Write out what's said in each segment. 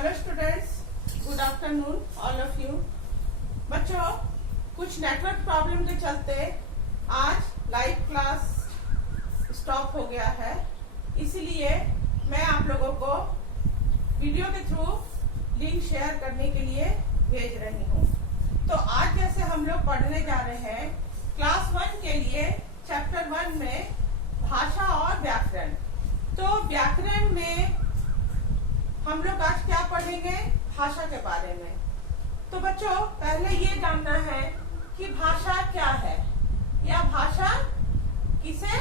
Hello students, good afternoon all of you. बच्चों, कुछ network problem के चलते आज लाइव क्लास स्टॉप हो गया है, इसलिए मैं आप लोगों को वीडियो के थ्रू लिंक शेयर करने के लिए भेज रही हूँ। तो आज जैसे हम लोग पढ़ने जा रहे हैं क्लास 1 के लिए चैप्टर 1 में भाषा और व्याकरण। तो व्याकरण में हम लोग आज क्या पढ़ेंगे? भाषा के बारे में। तो बच्चों, पहले ये जानना है कि भाषा क्या है या भाषा किसे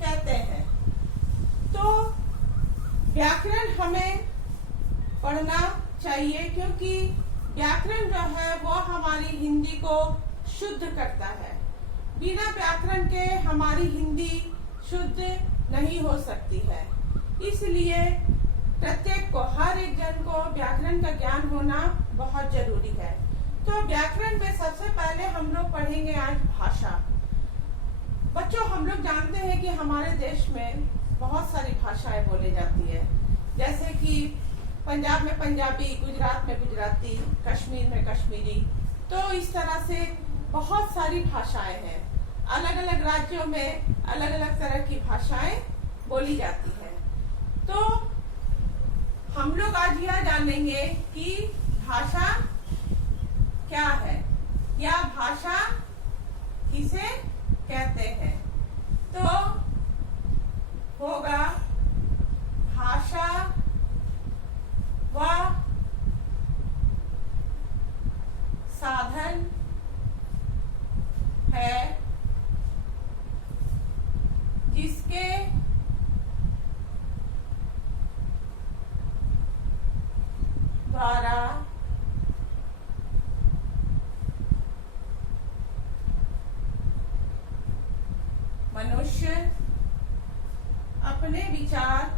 कहते हैं। तो व्याकरण हमें पढ़ना चाहिए, क्योंकि व्याकरण जो है वो हमारी हिंदी को शुद्ध करता है। बिना व्याकरण के हमारी हिंदी शुद्ध नहीं हो सकती है, इसलिए प्रत्येक को, हर एक जन को व्याकरण का ज्ञान होना बहुत जरूरी है। तो व्याकरण में सबसे पहले हम लोग पढ़ेंगे आज भाषा। बच्चों, हम लोग जानते हैं कि हमारे देश में बहुत सारी भाषाएं बोली जाती है, जैसे कि पंजाब में पंजाबी, गुजरात में गुजराती, कश्मीर में कश्मीरी। तो इस तरह से बहुत सारी भाषाएं हैं। अलग अलग राज्यों में अलग अलग तरह की भाषाएं बोली जाती है। तो हम लोग आज यह जानेंगे कि भाषा क्या है या भाषा किसे कहते हैं। तो होगा भाषा वह साधन है जिसके द्वारा मनुष्य अपने विचार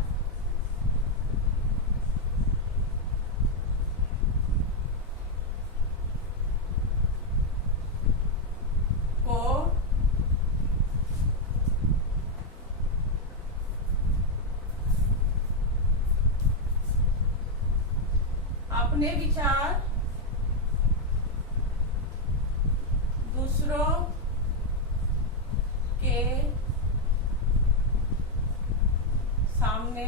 को दूसरों के सामने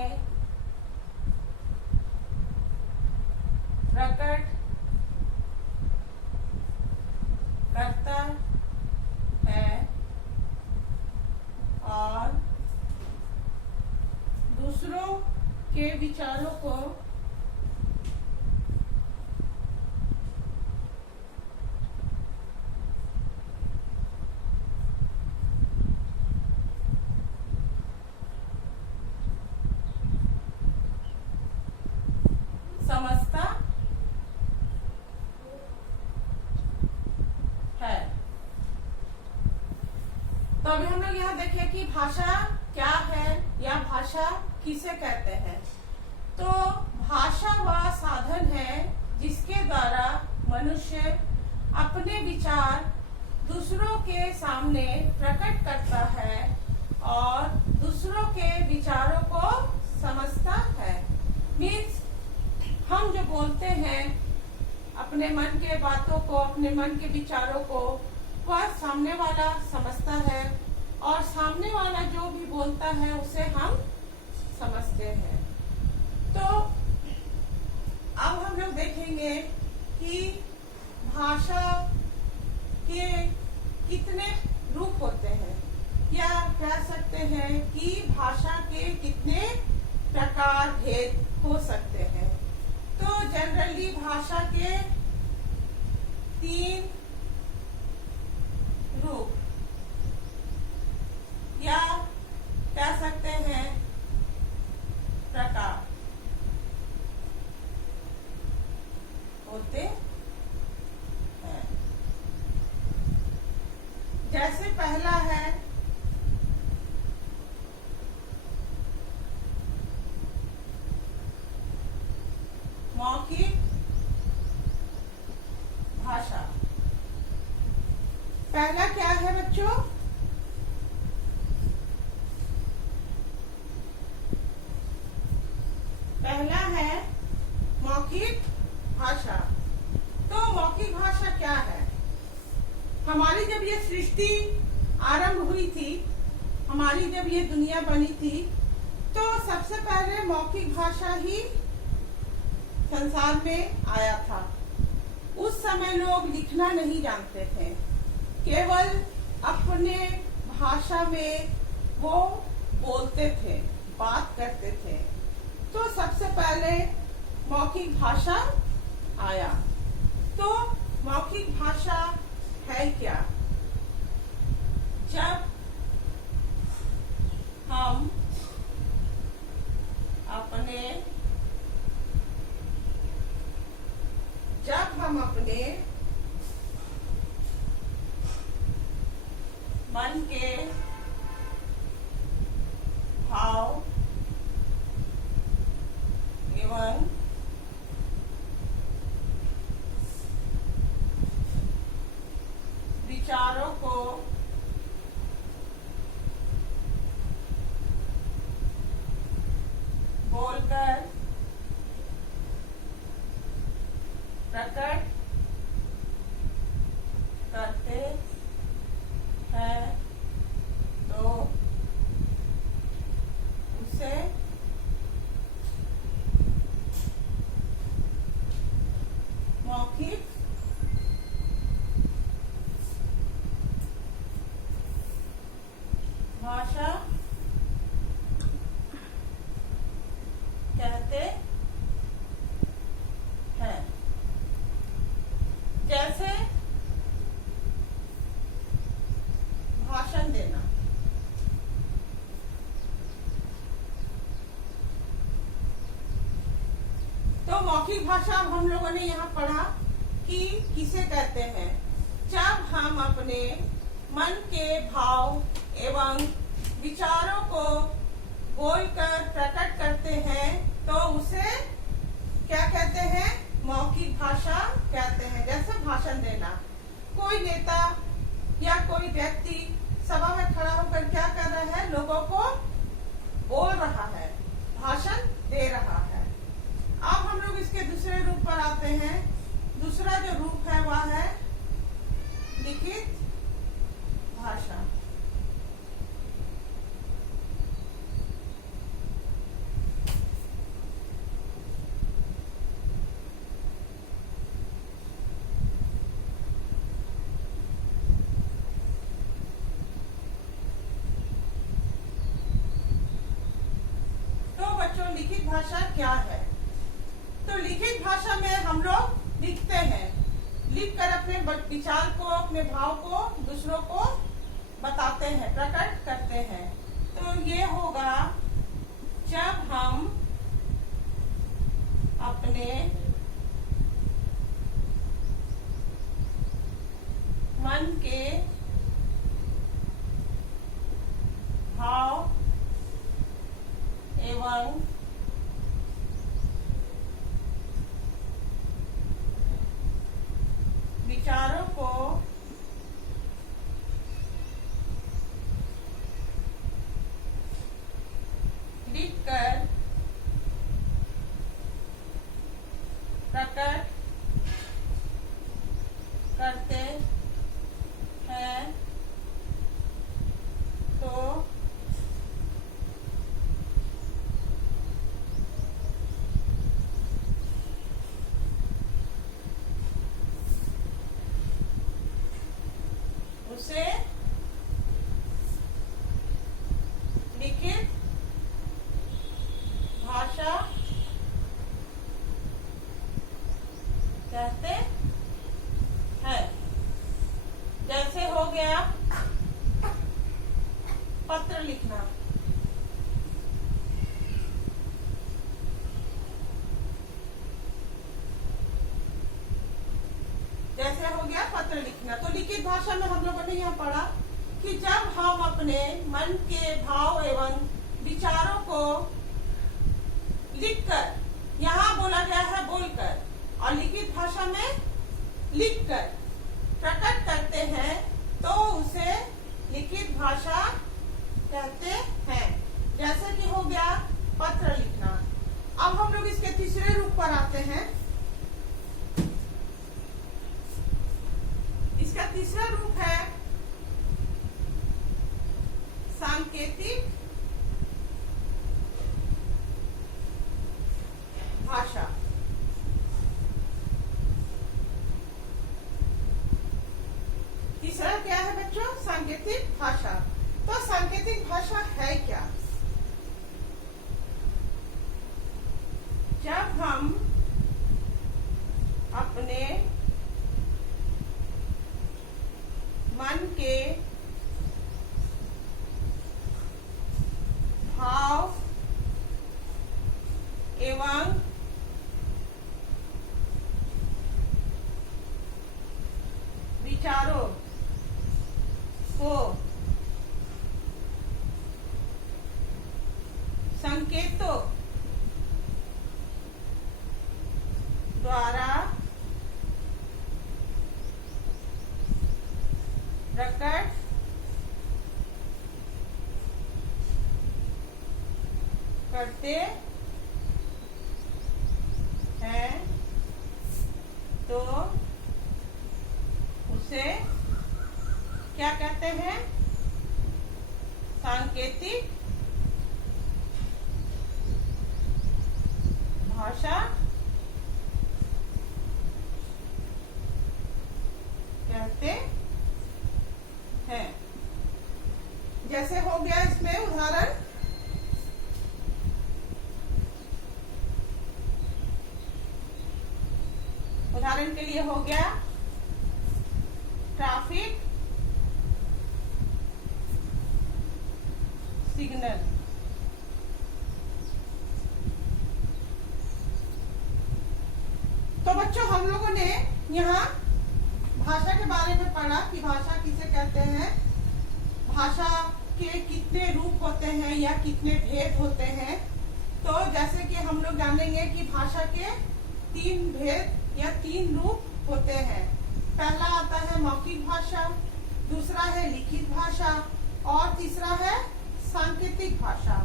प्रकट करता है और दूसरों के विचारों को समझता है। तो अभी हम लोग यहाँ देखें कि भाषा क्या है या भाषा किसे कहते हैं। तो भाषा वह साधन है जिसके द्वारा मनुष्य अपने विचार दूसरों के सामने प्रकट करता है और दूसरों के विचारों को समझता है। मीन्स हम जो बोलते हैं अपने मन के बातों को, अपने मन के विचारों को, वह सामने वाला समझता है और सामने वाला जो भी बोलता है उसे हम समझते हैं। तो अब हम लोग देखेंगे कि भाषा के कितने रूप होते हैं, या कह सकते हैं कि भाषा के कितने प्रकार भेद हो सकते हैं। तो जनरली भाषा के 3 रूप या कह सकते हैं प्रकार होते हैं। जैसे पहला है मौखिक भाषा। पहला क्या है बच्चों? सृष्टि आरंभ हुई थी, हमारी जब ये दुनिया बनी थी, तो सबसे पहले मौखिक भाषा ही संसार में आया था। उस समय लोग लिखना नहीं जानते थे, केवल अपने भाषा में वो बोलते थे, बात करते थे। तो सबसे पहले मौखिक भाषा आया। तो मौखिक भाषा है क्या? जब हम अपने मन के भाव एवं विचारों को बोलकर प्रकट करते हैं, तो उसे मौखिक भाषा कहते हैं। जैसे भाषण देना। तो मौखिक भाषा हम लोगों ने यहाँ पढ़ा कि किसे कहते हैं। जब हम अपने मन के भाव एवं विचारों को बोलकर प्रकट करते हैं, तो उसे क्या कहते हैं? मौखिक भाषा कहते हैं। जैसे भाषण देना, कोई नेता या कोई व्यक्ति सभा में खड़ा होकर क्या कर रहा है? लोगों को बोल रहा है, भाषण दे रहा है। अब हम लोग इसके दूसरे रूप पर आते हैं। दूसरा जो रूप है वह है लिखित भाषा। लिखित भाषा क्या है? तो लिखित भाषा में हम लोग लिखते हैं, लिखकर अपने विचार को, अपने भाव को दूसरों को बताते हैं, प्रकट करते हैं। तो ये होगा जब हम अपने मन के भाव एवं विचारों को लिखकर प्रकट करते हैं, तो उसे लिखित भाषा कहते हैं। जैसे हो गया पत्र लिखना। जैसे हो गया पत्र लिखना। तो लिखित भाषा में हम लोगों ने यहाँ पढ़ा कि जब हम अपने मन के भाव एवं विचारों को लिखकर, यहाँ बोला गया है बोलकर, और लिखित भाषा में लिखकर प्रकट करते हैं, तो उसे लिखित भाषा कहते हैं। जैसे कि हो गया पत्र लिखना। अब हम लोग इसके तीसरे रूप पर आते हैं। इसका तीसरा रूप है सांकेतिक भाषा। तो सांकेतिक भाषा है क्या? जब हम अपने मन के भाव एवं विचारों को संकेतों द्वारा प्रकट करते हैं तो उसे क्या कहते हैं? सांकेतिक भाषा कहते हैं। जैसे हो गया इसमें उदाहरण के लिए हो गया ट्रैफिक सिग्नल। तो बच्चों हम लोगों ने यहाँ भाषा के बारे में पढ़ा कि भाषा किसे कहते हैं, भाषा के कितने रूप होते हैं या कितने भेद होते हैं। तो जैसे कि हम लोग जानेंगे कि भाषा के 3 भेद या 3 रूप होते हैं। पहला आता है मौखिक भाषा, दूसरा है लिखित भाषा और तीसरा है सांकेतिक भाषा।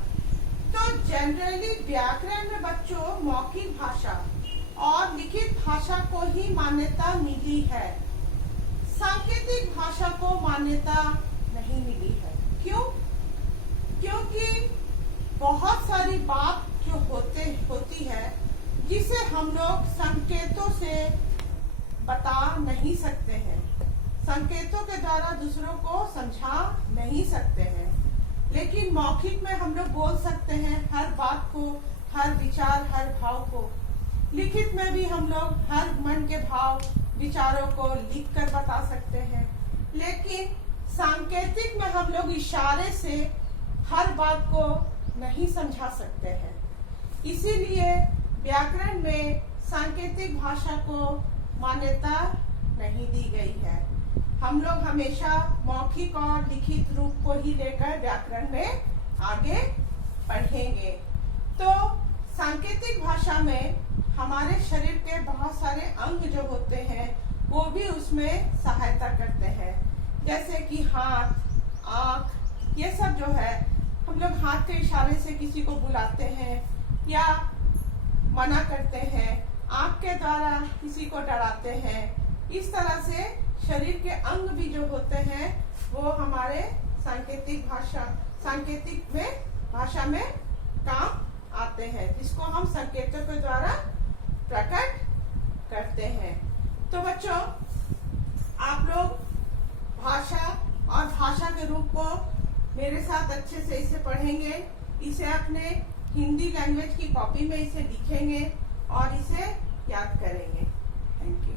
तो जनरली व्याकरण में बच्चों मौखिक भाषा और लिखित भाषा को ही मान्यता मिली है, सांकेतिक भाषा को मान्यता नहीं मिली है। क्यों? क्योंकि बहुत सारी बात जो होती है जिसे हम लोग संकेतों से बता नहीं सकते हैं, संकेतों के द्वारा दूसरों को समझा नहीं सकते हैं। लेकिन मौखिक में हम लोग बोल सकते हैं हर बात को, हर विचार, हर भाव को। लिखित में भी हम लोग हर मन के भाव विचारों को लिख कर बता सकते हैं। लेकिन सांकेतिक में हम लोग इशारे से हर बात को नहीं समझा सकते हैं। इसीलिए व्याकरण में सांकेतिक भाषा को मान्यता नहीं दी गई है। हम लोग हमेशा मौखिक और लिखित रूप को ही लेकर व्याकरण में आगे पढ़ेंगे। तो सांकेतिक भाषा में हमारे शरीर के बहुत सारे अंग जो होते हैं वो भी उसमें सहायता करते हैं। जैसे कि हाथ, आँख, ये सब जो है हम लोग हाथ के इशारे से किसी को बुलाते हैं या मना करते हैं, आँख के द्वारा किसी को डराते हैं। इस तरह से शरीर के अंग भी जो होते हैं वो हमारे सांकेतिक भाषा में काम आते हैं, जिसको हम संकेतों के द्वारा प्रकट करते हैं। तो बच्चों आप लोग भाषा और भाषा के रूप को मेरे साथ अच्छे से इसे पढ़ेंगे, इसे अपने हिंदी लैंग्वेज की कॉपी में इसे लिखेंगे और इसे याद करेंगे। Thank you.